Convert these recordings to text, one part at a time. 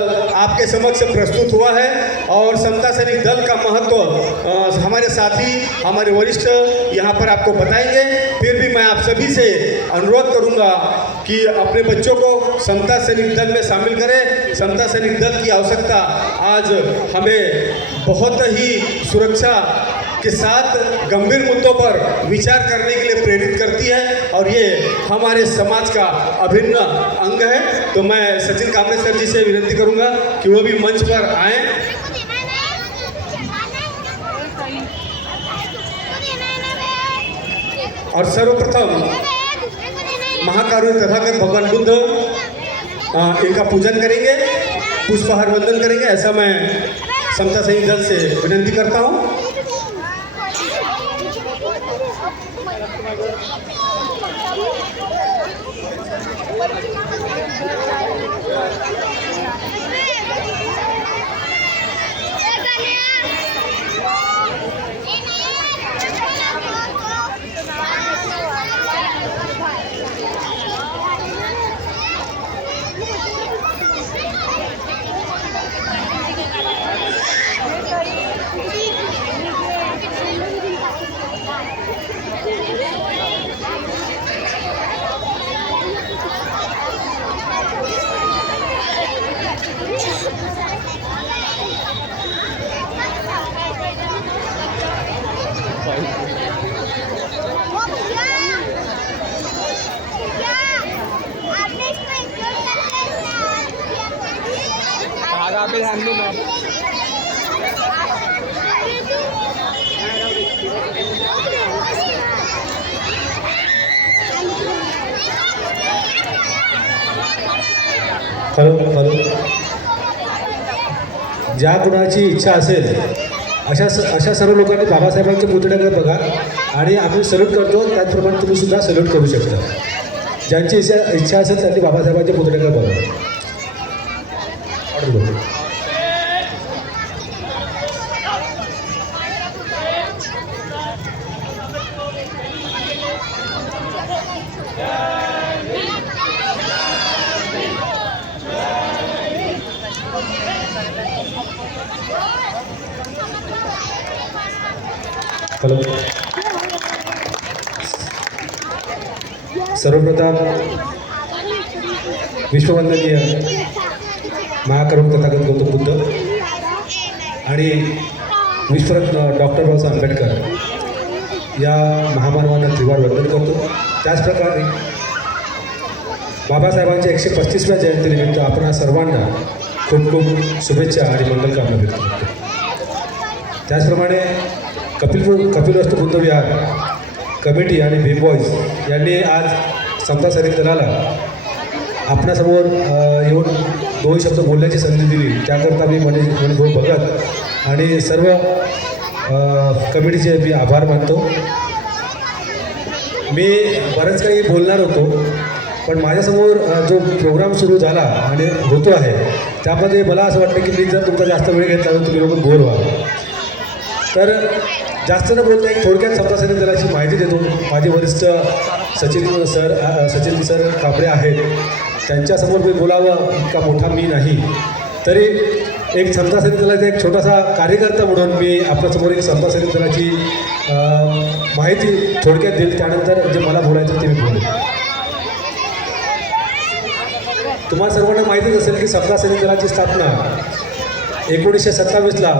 दल आपके समक्ष प्रस्तुत हुआ है और समता सैनिक दल का महत्व हमारे साथी हमारे वरिष्ठ यहाँ पर आपको बताएंगे। फिर भी मैं आप सभी से अनुरोध करूँगा कि अपने बच्चों को समता सैनिक दल में शामिल करें। समता सैनिक दल की आवश्यकता आज हमें बहुत ही सुरक्षा के साथ गंभीर मुद्दों पर विचार करने के लिए प्रेरित करती है और ये हमारे समाज का अभिन्न अंग है। तो मैं सचिन कामरे सर जी से विनती करूंगा कि वो भी मंच पर आएं। और सर्वप्रथम महाकारुण्य तथागत भगवान बुद्ध इनका पूजन करेंगे, पुष्पहार वंदन करेंगे, ऐसा मैं समता सैनिक दल से विनती करता हूँ। हॅलो ज्या कुणाची इच्छा असेल अशा सर्व लोकांनी बाबासाहेबांच्या पुतळ्याकडे बघा आणि आपण सल्यूट करतो त्याचप्रमाणे तुम्ही सुद्धा सल्यूट करू शकता। ज्यांची इच्छा असेल त्यांनी बाबासाहेबांच्या पुतळ्याकडे बघा। हॅलो सर्वप्रथम विश्ववंदनीय महाकरुण तथागत गौतम बुद्ध आणि विश्वरत्न डॉक्टर बाबासाहेब आंबेडकर या महामानवांना त्रिवार वंदन करतो। त्याचप्रकारे बाबासाहेबांच्या 135व्या जयंतीनिमित्त आपण सर्वांना खूप खूप शुभेच्छा आणि मंगलकामना व्यक्त करतो। त्याचप्रमाणे कपिलवस्तू बुद्ध विहार कमिटी आणि भीम बॉईज यांनी आज समता सैनिक दलाला आपणासमोर येऊन 2 शब्द बोलण्याची संधी दिली, त्याकरता मी मनीष भाऊ भगत आणि सर्व कमिटीचे मी आभार मानतो। मी बरंच काही बोलणार होतो पण माझ्यासमोर जो प्रोग्राम सुरू झाला आणि होतो आहे त्यामध्ये मला असं वाटतं की मी जर तुमचा जास्त वेळ घेतला तर तुम्ही लोक बोर व्हाल। तर जास्त न बोलता एक थोडक्यात समता सैनिक दलाची माहिती देतो। माझे वरिष्ठ सचिन सर कापडे आहेत, त्यांच्यासमोर मी बोलावं इतका मोठा मी नाही, तरी एक समता सैनिक दलाचा एक छोटासा कार्यकर्ता म्हणून मी आपल्यासमोर एक समता सैनिक दलाची माहिती थोडक्यात देईल। त्यानंतर जे मला बोलायचं ते मी बोलेन। तुम्हाला सर्वांना माहितीच असेल की समता सैनिक दलाची स्थापना 1927ला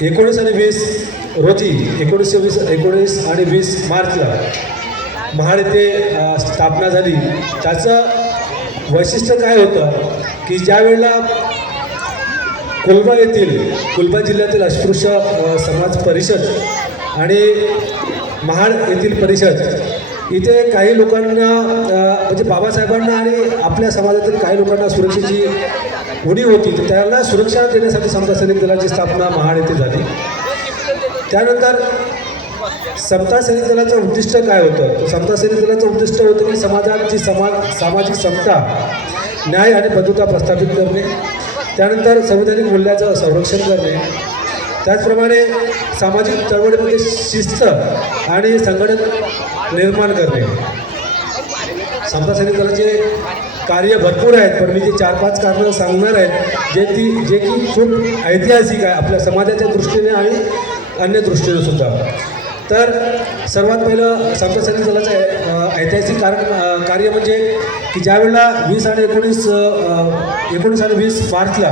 19 आणि 20 रोजी 19 आणि 20 मार्चला महाड येथे स्थापना झाली। त्याचं वैशिष्ट्य काय होतं की ज्या वेळेला कुलबा जिल्ह्यातील अस्पृश्य समाज परिषद आणि महाड येथील परिषद इथे काही लोकांना म्हणजे बाबासाहेबांना आणि आपल्या समाजातील काही लोकांना सुरक्षेची उणीव होती, तर त्याला सुरक्षा देण्यासाठी समता सैनिक दलाची स्थापना महाड येथे झाली। त्यानंतर समता सैनिक दलाचं उद्दिष्ट काय होतं, तर समता सैनिक दलाचं उद्दिष्ट होतं की समाजाची सामाजिक समता, न्याय आणि बंधुता प्रस्थापित करणे, त्यानंतर संवैधानिक मूल्याचं संरक्षण करणे, त्याचप्रमाणे सामाजिक चळवळीमध्ये शिस्त आणि संघटन निर्माण करणे। समता सैनिक दलाचे कार्य भरपूर आहेत, पण मी जे 4-5 कारणं सांगणार आहेत जे की खूप ऐतिहासिक आहे आपल्या समाजाच्या दृष्टीने आणि अन्य दृष्टीने सुद्धा. तर सर्वात पहिलं समता सैनिक दलाचं ऐतिहासिक कार्य म्हणजे की ज्यावेळेला 20 आणि 19 आणि 20 मार्चला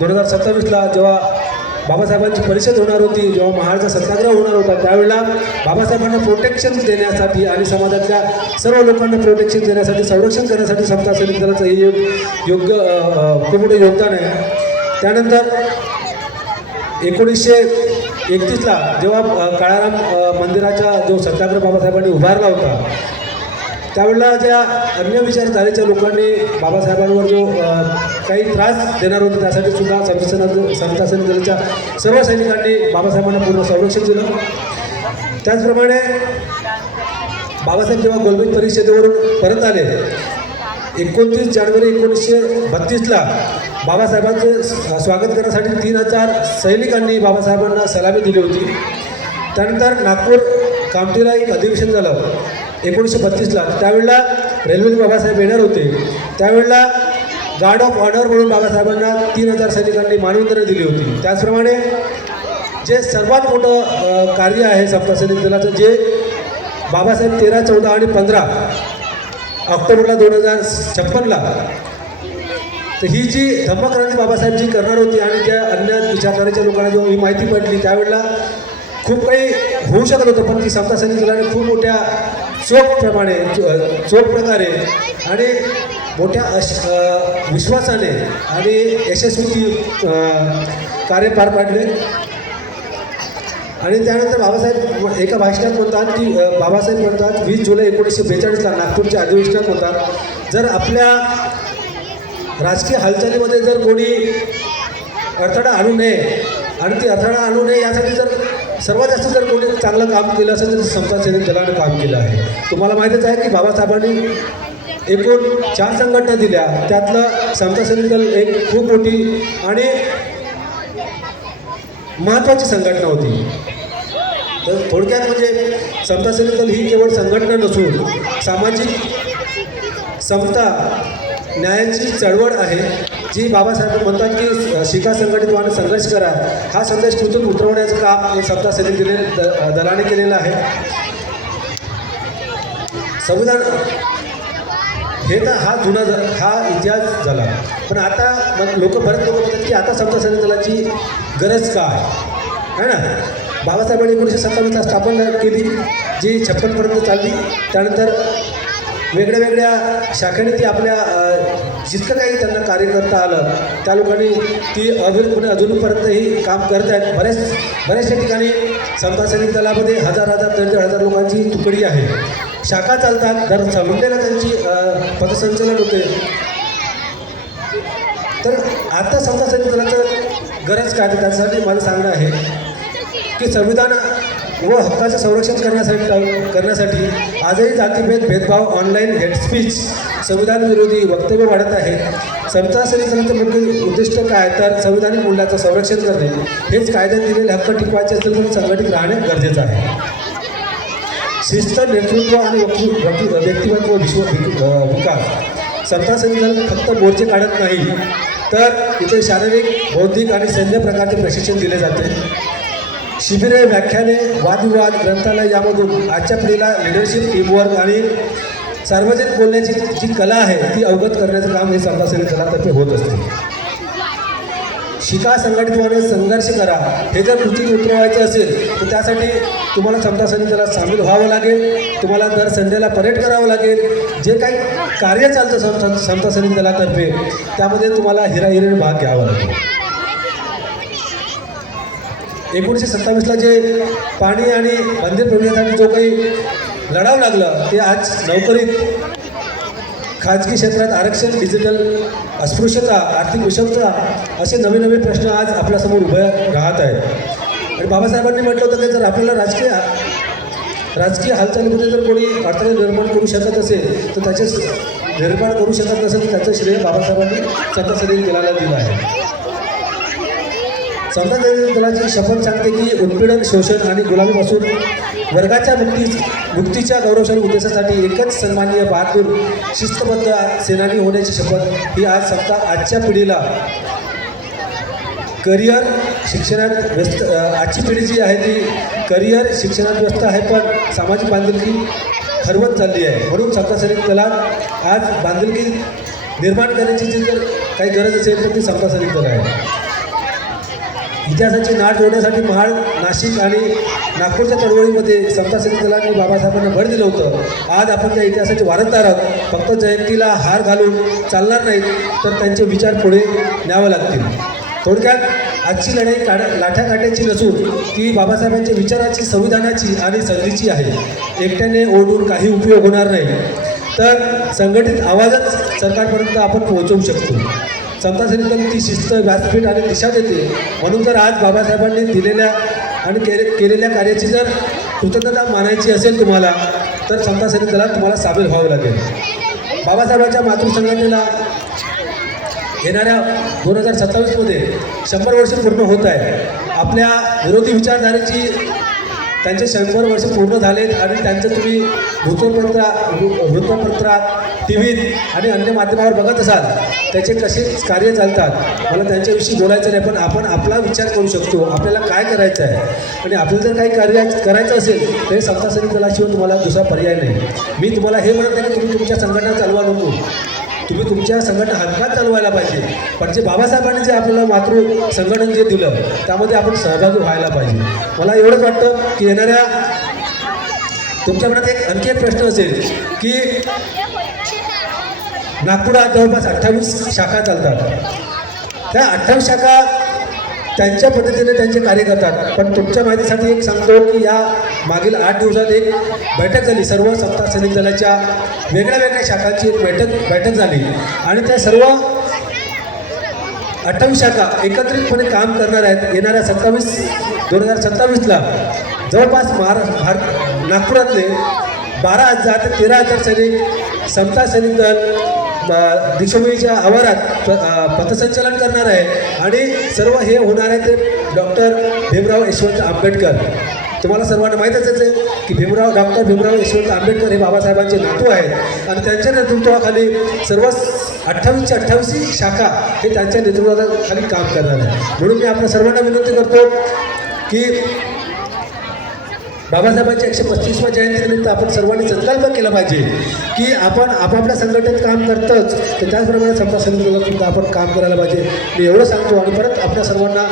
2027ला जेव्हा बाबासाहेबांची परिषद होणार होती, जेव्हा महाडचा सत्याग्रह होणार होता, त्यावेळेला बाबासाहेबांना प्रोटेक्शन देण्यासाठी आणि समाजातल्या सर्व लोकांना प्रोटेक्शन देण्यासाठी, संरक्षण करण्यासाठी समता सैनिक दलाचं हे खूप मोठं योगदान आहे. त्यानंतर 1931ला जेव्हा काळाराम मंदिराचा जो सत्याग्रह बाबासाहेबांनी उभारला होता, त्यावेळेला ज्या अन्य विचारधारेच्या लोकांनी बाबासाहेबांवर जो काही त्रास देणार होते, त्यासाठी सुद्धा समता सैनिक दलाच्या सर्व सैनिकांनी बाबासाहेबांना पूर्ण संरक्षण दिलं. त्याचप्रमाणे बाबासाहेब जेव्हा गोलमेज परिषदेवरून परत आले 29 जानेवारी 1932ला बाबासाहेबांचे स्वागत करण्यासाठी 3000 सैनिकांनी बाबासाहेबांना सलामी दिली होती. त्यानंतर नागपूर कामठीला एक अधिवेशन झालं 1932ला. त्यावेळेला रेल्वेने बाबासाहेब येणार होते. त्यावेळेला गार्ड ऑफ ऑनर म्हणून बाबासाहेबांना 3000 सैनिकांनी मानवंदना दिली होती. त्याचप्रमाणे जे सर्वात मोठं कार्य आहे समता सैनिक दलाचं, जे बाबासाहेब 13, 14 आणि 15 ऑक्टोबरला 2056ला, तर ही जी धम्मक्रांती बाबासाहेब जी करणार होती आणि ज्या अन्य विचारधारेच्या लोकांना जेव्हा ही माहिती पडली, त्यावेळेला खूप काही होऊ शकत होतं, पण ती समता सैनिक दलाने खूप मोठ्या चोख प्रकारे आणि मोठ्या विश्वासाने आणि यशस्वी कार्य पार पाडले. आणि त्यानंतर बाबासाहेब एका भाषणात म्हणतात की बाबासाहेब म्हणतात 20 जुलै 1942ला नागपूरच्या अधिवेशनात म्हणतात, जर आपल्या राजकीय हालचालीमध्ये जर कोणी अडथळा आणू नये आणि ती अडथळा आणू नये यासाठी जर सर्वात जास्त जर कोणी चांगलं काम केलं असेल तर समता सैनिक दलाने काम केलं आहे. तुम्हाला माहितीच आहे की बाबासाहेबांनी एकूण 4 संघटना दिल्या, त्यातलं समता सैनिक दल एक खूप मोठी आणि महत्त्वाची संघटना होती. तर थोडक्यात म्हणजे समता सैनिक दल ही केवळ संघटना नसून सामाजिक समता न्यायाची चळवळ आहे, जी बाबासाहेब म्हणतात की शिका, संघटित व्हा आणि संघर्ष करा, हा संदेश तिथून उतरवण्याचं काम हे समता सैनिक दलाने केलेलं आहे. संविधान हे तर हा इतिहास झाला, पण आता बरेच लोक म्हणतात की आता समता सैनिक दलाची गरज काय आहे ना. बाबासाहेबांनी 1927ला स्थापना केली, जी 56पर्यंत चालली. त्यानंतर वेगळ्या शाखेने ती आपल्या जितकं काही त्यांना कार्य करता आलं त्या लोकांनी ती अविरतपणे अजूनपर्यंतही काम करत आहेत. बऱ्याचशा ठिकाणी समता सैनिक दलामध्ये हजार 1,500 लोकांची तुकडी आहे, शाखा चालतात, दर संडेला त्यांची पथसंचलन होते. तर आता समता सैनिक दलाचं गरज काय, तर त्यासाठी मला सांगणं आहे की संविधान व हक्काचं संरक्षण करण्यासाठी आजही जातीभेद, भेदभाव, ऑनलाईन हेट स्पीच, संविधान विरोधी वक्तव्य वाढत आहे. समता सैनिक दलाचं मुख्य उद्दिष्ट काय, तर संविधानिक मूल्याचं संरक्षण करणे. हेच कायद्यात दिलेले हक्क टिकवायचे असेल तर संघटित राहणे गरजेचं आहे. शिस्त, नेतृत्व आणि व्यक्तिमत्व विकास. समता सैनिक दल फक्त मोर्चे काढत नाही, तर इथे शारीरिक, बौद्धिक आणि सैन्य प्रकारचे प्रशिक्षण दिले जाते. शिबिरे, व्याख्याने, वादविवाद, ग्रंथालय यामधून आजच्या पिढीला लिडरशिप, टीमवर्क आणि सार्वजनिक बोलण्याची जी कला आहे ती अवगत करण्याचं काम हे समता सैनिक दलातर्फे होत असते. शिका, संघटित व्हावे, संघर्ष करा, हे जर कृतीत उतरवायचं असेल तर त्यासाठी तुम्हाला समता सैनिक दलात सामील व्हावं लागेल. तुम्हाला दर संडेला परेड करावं लागेल. जे काही कार्य चालतं समता सैनिक दलातर्फे त्यामध्ये तुम्हाला हिराहिरीने भाग घ्यावा लागेल. 1927ला जे पाणी आणि मंदिर प्रवेशासाठी जो काही लढावं लागलं ते आज नोकरीत, खाजगी क्षेत्रात आरक्षण, डिजिटल अस्पृश्यता, आर्थिक विषमता असे नवे प्रश्न आज आपल्यासमोर उभे राहत आहेत. आणि बाबासाहेबांनी म्हटलं होतं की जर आपल्याला राजकीय हालचालीमध्ये जर कोणी अडथळे निर्माण करू शकत असेल तर त्याचे निर्माण करू शकत नसेल तर त्याचं श्रेय बाबासाहेबांनी समता सैनिक दलाला दिलं आहे. समता सैनिक दलाची शपथ सांगते की उत्पीडन, शोषण आणि गुलामीपासून वर्गाच्या मुक्तीच्या गौरवशाली उद्देशासाठी एकच सन्माननीय बहादूर शिस्तबद्ध सेनानी होण्याची शपथ ही आज आजच्या पिढीला करिअर शिक्षणात व्यस्त, आजची पिढी जी आहे ती करिअर शिक्षणात व्यस्त आहे, पण सामाजिक बांधिलकी हरवत चालली आहे. म्हणून समता सैनिक दलात आज बांधिलकी निर्माण करण्याची जी जर काही गरज असेल तर ती समता सैनिक दल आहे. इतिहासाची नाळ जोडण्यासाठी महाड, नाशिक आणि नागपूरच्या चळवळीमध्ये समता सैनिक दलांनी बाबासाहेबांना भर दिलं होतं. आज आपण त्या इतिहासाचे वारसदार आहोत. फक्त जयंतीला हार घालून चालणार नाहीत, तर त्यांचे विचार पुढे न्यावे लागतील. थोडक्यात आजची लढाई लाठ्या काट्याची नसून ती बाबासाहेबांच्या विचाराची, संविधानाची आणि संधीची आहे. एकट्याने ओढून काही उपयोग होणार नाही, तर संघटित आवाजच सरकारपर्यंत आपण पोहोचवू शकतो. समता सैनिक दल ती शिस्त, व्यासपीठ आणि दिशा देते. म्हणून जर आज बाबासाहेबांनी दिलेल्या आणि केलेल्या कार्याची जर कृतज्ञता मानायची असेल तुम्हाला, तर समता सैनिक दलात तुम्हाला सामील व्हावं लागेल. बाबासाहेबांच्या मातृसंघटनेला येणाऱ्या 2027मध्ये 100 वर्ष पूर्ण होत आहे. आपल्या विरोधी विचारधारेची त्यांचे 100 वर्ष पूर्ण झालेत आणि त्यांचं तुम्ही वृत्तपत्रात, टी व्हीत आणि अन्य माध्यमावर बघत असाल, त्याचे कसे कार्य चालतात. मला त्यांच्याविषयी बोलायचं नाही, पण आपण आपला विचार करू शकतो. आपल्याला काय करायचं आहे आणि आपल्याला जर काही कार्य करायचं असेल तरी समता सैनिक दलाशिवाय तुम्हाला दुसरा पर्याय नाही. मी तुम्हाला हे म्हणत नाही की तुम्ही तुमच्या संघटना चालवा नको, तुम्ही तुमच्या संघटना हक्कात चालवायला पाहिजे, पण जे बाबासाहेबांनी जे आपल्याला मातृ संघटन जे दिलं त्यामध्ये आपण सहभागी व्हायला पाहिजे. मला एवढंच वाटतं की येणाऱ्या तुमच्या मनात आणखी एक प्रश्न असेल की नागपुरात जवळपास 28 शाखा चालतात. त्या 28 शाखा त्यांच्या पद्धतीने त्यांचे कार्य करतात. पण तुमच्या माहितीसाठी एक सांगतो की या मागील 8 दिवसात एक बैठक झाली. सर्व समता सैनिक दलाच्या वेगळ्या वेगळ्या शाखांची एक बैठक झाली आणि त्या सर्व 28 शाखा एकत्रितपणे काम करणार आहेत. येणाऱ्या 2027ला जवळपास नागपुरातले 12,000 ते 13,000 सैनिक समता सैनिक दल दीक्षाभूमीच्या आवारात पथसंचलन करणार आहे आणि सर्व हे होणार आहे ते डॉक्टर भीमराव यशवंत आंबेडकर. तुम्हाला सर्वांना माहीतच आहे की डॉक्टर भीमराव यशवंत आंबेडकर हे बाबासाहेबांचे नातू आहेत आणि त्यांच्या नेतृत्वाखाली सर्व 28 शाखा हे त्यांच्या नेतृत्वाखाली काम करणार आहे. म्हणून मी आपल्या सर्वांना विनंती करतो की बाबासाहेबांच्या 135व्या जयंतीनिमित्त आपण सर्वांनी संकल्प केला पाहिजे की आपण आपापल्या संघटनेत काम करतोच, तर त्याचप्रमाणे समता सैनिक दलात सुद्धा आपण काम करायला पाहिजे. मी एवढं सांगतो आणि परत आपल्या सर्वांना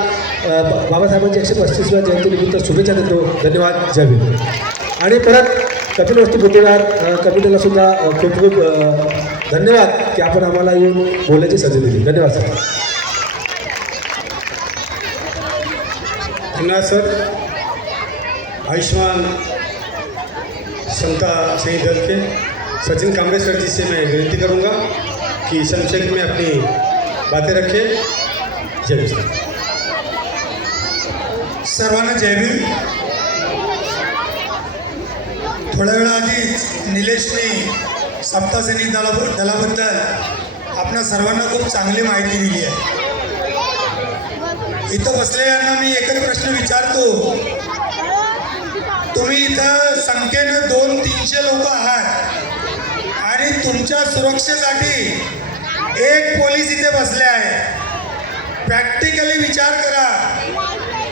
बाबासाहेबांच्या 135व्या जयंतीनिमित्त शुभेच्छा देतो. धन्यवाद. जय भीम. आणि परत कपिलवस्तू बुद्धिवार कमिटीला सुद्धा खूप खूप धन्यवाद की आपण आम्हाला येऊन बोलायची संधी दिली. धन्यवाद सर. धन्यवाद सर. आयुष्मान समता सैनिक दल के सचिन कामरे सर जी से मैं विनती करूंगा कि संक्षेप में अपनी बातें रखें. जय भीम. सर्वांना जय भीम. थोड्या वेळाआधीच निलेशने समता सैनिक दलाबद्दल आपल्या सर्वांना खूप चांगली माहिती दिली आहे. इथं बसलेल्यांना मी एकच प्रश्न विचारतो, तुम्ही इथं संख्येनं 200-300 लोक आहात आणि तुमच्या सुरक्षेसाठी एक पोलीस इथे बसले आहे. प्रॅक्टिकली विचार करा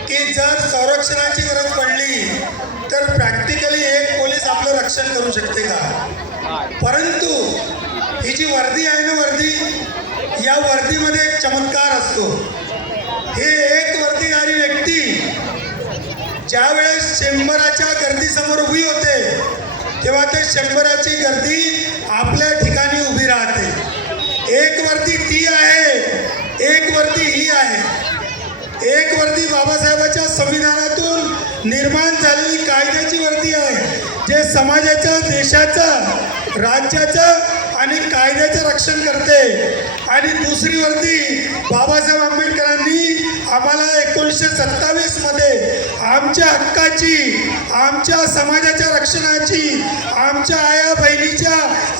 की जर संरक्षणाची गरज पडली तर प्रॅक्टिकली एक पोलीस आपलं रक्षण करू शकते का? परंतु ही जी वर्दी आहे ना, वर्दी, या वर्दीमध्ये एक चमत्कार असतो. हे एक वर्दीधारी व्यक्ती ज्या वेळेस चेंबराच्या गर्दीसमोर उभी होते तेव्हा ते चेंबराची गर्दी आपल्या ठिकाणी उभी राहते. एक वर्दी ती आहे, एक वर्दी ही आहे. एक वर्दी बाबासाहेबांच्या संविधानातून निर्माण झालेली कायद्याची वर्दी आहे, जे समाजाचं, देशाचं, राज्याचं आणि कायद्याचं रक्षण करते. आणि दुसरी वर्दी बाबासाहेब आंबेडकरांनी आम्हाला 1927मध्ये आमच्या हक्काची, आमच्या समाजाच्या रक्षणाची, आमच्या आया बहिणीच्या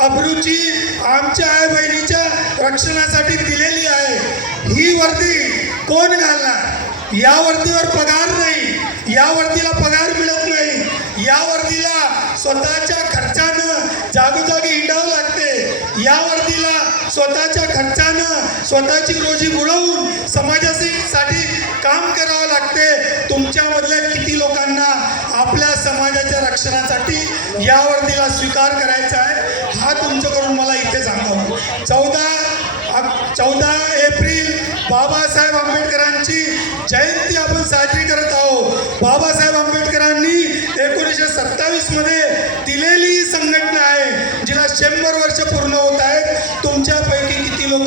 अब्रूची, आमच्या आया बहिणीच्या रक्षणासाठी दिलेली आहे. ही वर्दी कोण घालणार? या वर्दीवर पगार नाही, या वर्दीला पगार मिळत नाही, या वर्दीला स्वतःच्या खर्चानं जागोजागी हिंडावं लागते, या वर्दीला स्वतःच्या खर्चानं स्वतःची रोजी बुडवून समाजासाठी काम करावं लागते. तुमच्यामधल्या किती लोकांना आपल्या समाजाच्या रक्षणासाठी या वर्दीला स्वीकार करायचा आहे हा तुमच्याकडून मला इथे सांगावं. 14 एप्रिल बाबासाहेब आंबेडकरांची जयंती आपण साजरी करत आहोत. बाबासाहेब आंबेडकरांनी 1927 मध्ये दिलेली ही संघटना आहे जिला 100 वर्ष पूर्ण होत आहेत. तुमच्यापैकी किती लोक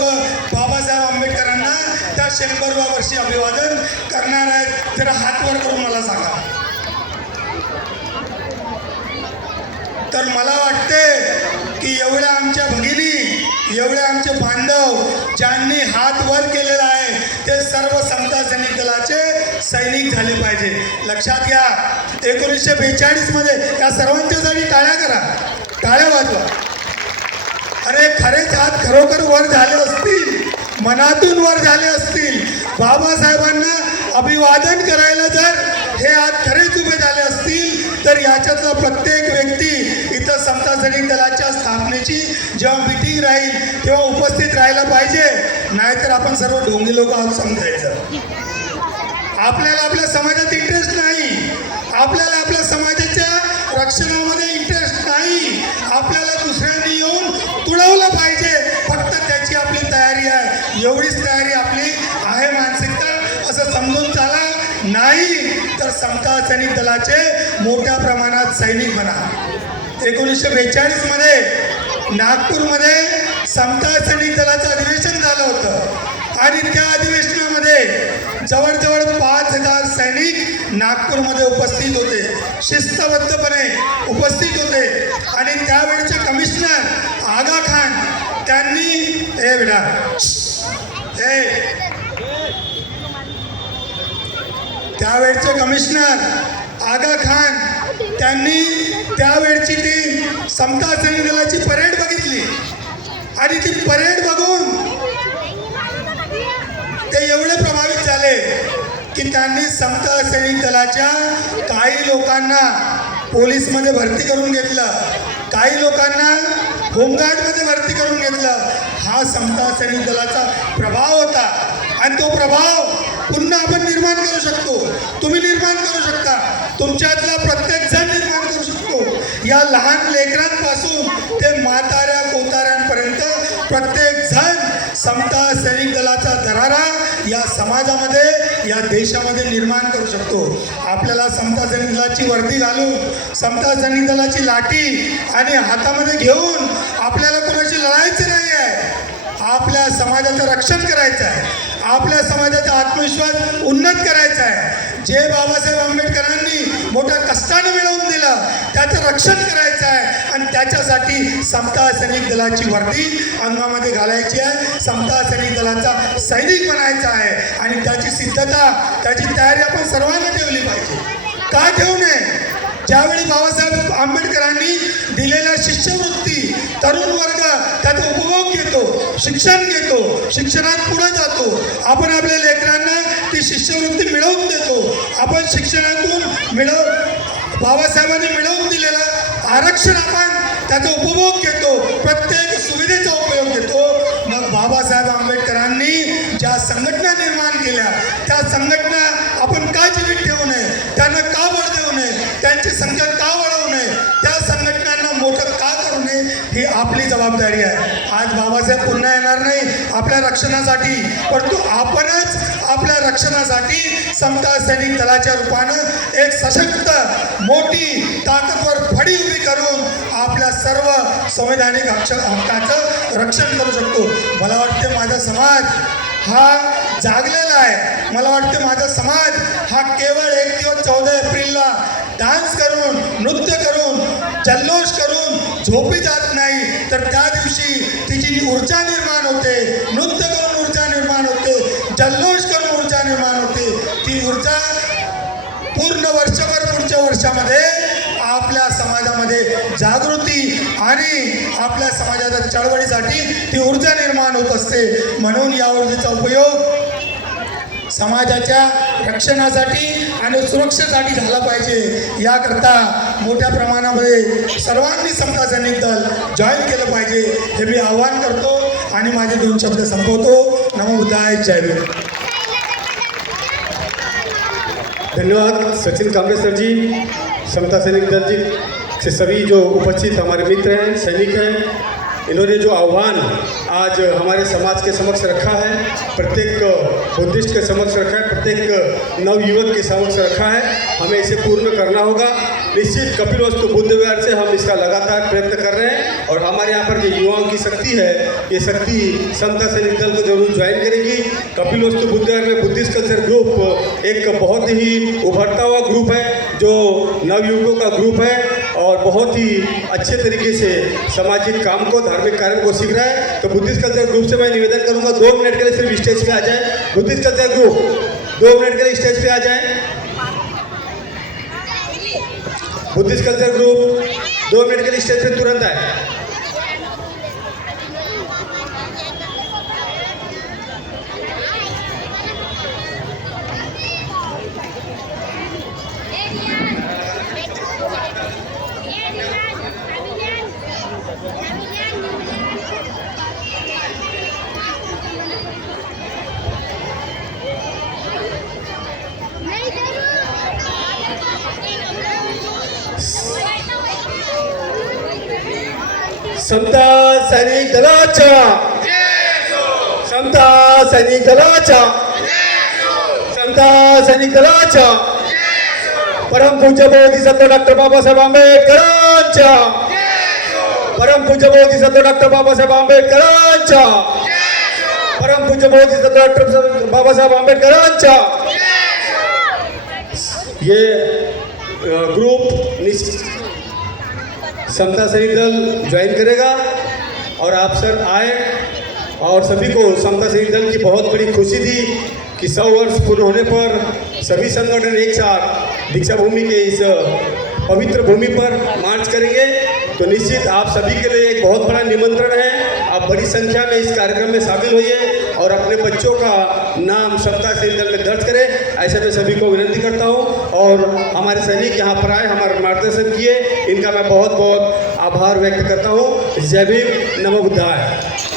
बाबासाहेब आंबेडकरांना त्या 100व्या वर्षी अभिवादन करणार आहेत जरा हात वर करून मला सांगा. तर मला वाटते की एवढ्या आमच्या भगिनी, एवढे आमचे बांधव ज्यांनी हात वर केलेला आहे ते सर्व समता सैनिक दलाचे सैनिक झाले पाहिजे. लक्षात घ्या, 1942 मध्ये या सर्वांच्यासाठी टाळ्या करा, टाळ्या वाजवा. अरे खरेच हात खरोखर वर झाले असतील, मनातून वर झाले असतील, बाबासाहेबांना अभिवादन करायला जर हे हात खरेच उभे झाले असतील तर याच्यातला प्रत्येक व्यक्ती इथं समता सैनिक दलाच्या स्थापनेची जेव्हा मीटिंग राहील तेव्हा उपस्थित राहायला पाहिजे. नाहीतर आपण सर्व ढोंगी लोक आहोत समजायचं. आपल्याला आपल्या समाजात इंटरेस्ट नाही, आपल्याला आपल्या समाजाच्या रक्षणामध्ये इंटरेस्ट नाही, आपल्याला दुसऱ्यांनी येऊन तुडवलं पाहिजे, फक्त त्याची आपली तयारी आहे, एवढीच तयारी आपली आहे मानसिकता असं समजून चाला. नाही तर समता सैनिक दलाचे मोठ्या प्रमाणात सैनिक बना. 1942 मध्ये नागपूरमध्ये समता सैनिक दलाचं अधिवेशन झालं होतं आणि त्या अधिवेशनामध्ये जवळजवळ 5000 सैनिक नागपूरमध्ये उपस्थित होते, शिस्तबद्धपणे उपस्थित होते. आणि त्यावेळचे कमिशनर आगा खान त्यांनी त्यावेळचे कमिशनर आगा खान त्यांनी त्यावेळची ती समता सैनिक दलाची परेड बघितली आणि ती परेड बघून ते एवढे प्रभावित झाले की त्यांनी समता सैनिक दलाच्या काही लोकांना पोलीसमध्ये भरती करून घेतलं, काही लोकांना होमगार्डमध्ये भरती करून घेतलं. हा समता सैनिक दलाचा प्रभाव होता आणि तो प्रभाव पुन्हा आपण निर्माण करू शकतो, तुम्ही निर्माण करू शकता, तुमच्यातला प्रत्येक जण निर्माण करू शकतो. या लहान लेकरांपासून ते म्हाताऱ्या कोताऱ्यांपर्यंत प्रत्येक जण समता सैनिक दलाचा दरारा या समाजामध्ये, या देशामध्ये निर्माण करू शकतो. आपल्याला समता सैनिक दलाची वर्दी घालून, समता सैनिक दलाची लाठी आणि हातामध्ये घेऊन आपल्याला कोणाशी लढायचं नाही आहे. आपल्या समाजाचं रक्षण करायचं आहे, आपल्या समाजाचा आत्मविश्वास उन्नत करायचा आहे. जे बाबासाहेब आंबेडकरांनी मोठ्या कष्टाने मिळवून दिलं त्याचं रक्षण करायचं आहे आणि त्याच्यासाठी समता सैनिक दलाची वर्दी अंगामध्ये घालायची आहे, समता सैनिक दलाचा सैनिक बनायचा आहे. आणि त्याची सिद्धता, त्याची तयारी आपण सर्वांना ठेवली पाहिजे. का ठेवू नये? ज्यावेळी बाबासाहेब आंबेडकरांनी दिलेल्या शिष्यवृत्ती तरुण वर्ग त्याचा उपभोग घेतो, शिक्षण घेतो, शिक्षणात पुढे जातो, आपण आपल्या लेकरांना ती शिष्यवृत्ती मिळवून देतो, आपण शिक्षणातून बाबासाहेबांनी मिळवून दिलेलं आरक्षण आपण त्याचा उपभोग घेतो, प्रत्येक सुविधेचा उपयोग घेतो. मग बाबासाहेब आंबेडकरांनी ज्या संघटना निर्माण केल्या त्या संघटना आपण का जीवित ठेवू नये, त्यांना का बळ देऊ नये, त्यांची संख्या का वाढवू नये, त्या संघटनांना मोठं का करू नये, ही आपली जबाबदारी आहे. आज बाबासाहेब पुन्हा येणार नाही आपल्या रक्षणासाठी, परंतु आपणच आपल्या रक्षणासाठी समता सैनिक दलाच्या रूपानं एक सशक्त, मोठी, ताकदवर फडी उभी करून आपल्या सर्व संवैधानिक हक्काचं रक्षण करू शकतो. मला वाटते माझा समाज हा जागलेला आहे. मला वाटते माझा समाज हा केवळ एक दिवस 14 एप्रिलला डान्स करून, नृत्य करून, जल्लोष करून झोपी जात नाही, तर त्या दिवशी तिची ऊर्जा निर्माण होते, नृत्य करून ऊर्जा निर्माण होते, जल्लोष करून ऊर्जा निर्माण होते. ती ऊर्जा पूर्ण वर्षभर पुढच्या वर्षामध्ये आपल्या समाजामध्ये जागृती आणि आपल्या समाजाच्या चळवळीसाठी ती ऊर्जा निर्माण होत असते. म्हणून या ऊर्जेचा उपयोग समाजाच्या रक्षणासाठी आणि सुरक्षेसाठी झाला पाहिजे, याकरता मोठ्या प्रमाणामध्ये सर्वांनी समता सैनिक दल जॉईन केलं पाहिजे, हे मी आवाहन करतो आणि माझे 2 शब्द संपवतो. नमो बुद्धाय, जय भीम. धन्यवाद सचिन कांबळे सर जी, समता सैनिक दल जी से सभी जो उपस्थित हमारे मित्र हैं, सैनिक हैं, इन्होंने जो आह्वान आज हमारे समाज के समक्ष रखा है, प्रत्येक बुद्धिस्ट के समक्ष रखा है, प्रत्येक नवयुवक के समक्ष रखा है, हमें इसे पूर्ण करना होगा. निश्चित कपिलवस्तु बुद्ध विहार से हम इसका लगातार प्रयत्न कर रहे हैं और हमारे यहाँ पर जो युवाओं की शक्ति है, ये शक्ति समता सैनिक दल को जरूर ज्वाइन करेगी. कपिलवस्तु बुद्ध विहार में बुद्धिस्ट कल्चर ग्रुप एक बहुत ही उभरता हुआ ग्रुप है, जो नवयुवकों का ग्रुप है और बहुत ही अच्छे तरीके से सामाजिक काम को, धार्मिक कार्य को सीख रहा है. तो बुद्धिस्ट कल्चर ग्रुप से मैं निवेदन करूंगा 2 मिनट के लिए सिर्फ स्टेज पे आ जाए. बुद्धिस्ट कल्चर ग्रुप 2 मिनट के लिए स्टेज पे आ जाए. बुद्धिस्ट कल्चर ग्रुप 2 मिनट के लिए स्टेज पे तुरंत आए. समता सैनिक दलाच्या, समता सैनिक दलाच्या, समता सैनिक दलाच्या, परम पूज्य बोधिसत्व डॉक्टर बाबासाहेब आंबेडकरांच्या, परम पूज्य बोधिसत्व डॉक्टर बाबासाहेब आंबेडकरांच्या, परम पूज्य बोधिसत्व डॉक्टर बाबासाहेब आंबेडकरांच्या. ये ग्रुप समता सैनिक दल ज्वाइन करेगा और आप सर आए और सभी को समता सैनिक दल की बहुत बड़ी खुशी थी कि 100 वर्ष पूर्ण होने पर सभी संगठन एक साथ दीक्षा भूमि के इस पवित्र भूमि पर मार्च करेंगे. तो निश्चित आप सभी के लिए एक बहुत बड़ा निमंत्रण है. आप बड़ी संख्या में इस कार्यक्रम में शामिल होइए और अपने बच्चों का नाम समता सैनिक दल में दर्ज करें, ऐसे मैं सभी को विनती करता हूं. और हमारे सैनिक यहाँ पर आए, हमारा मार्गदर्शन किए, इनका मैं बहुत बहुत आभार व्यक्त करता हूँ. जय भीम, नमो बुद्धाय.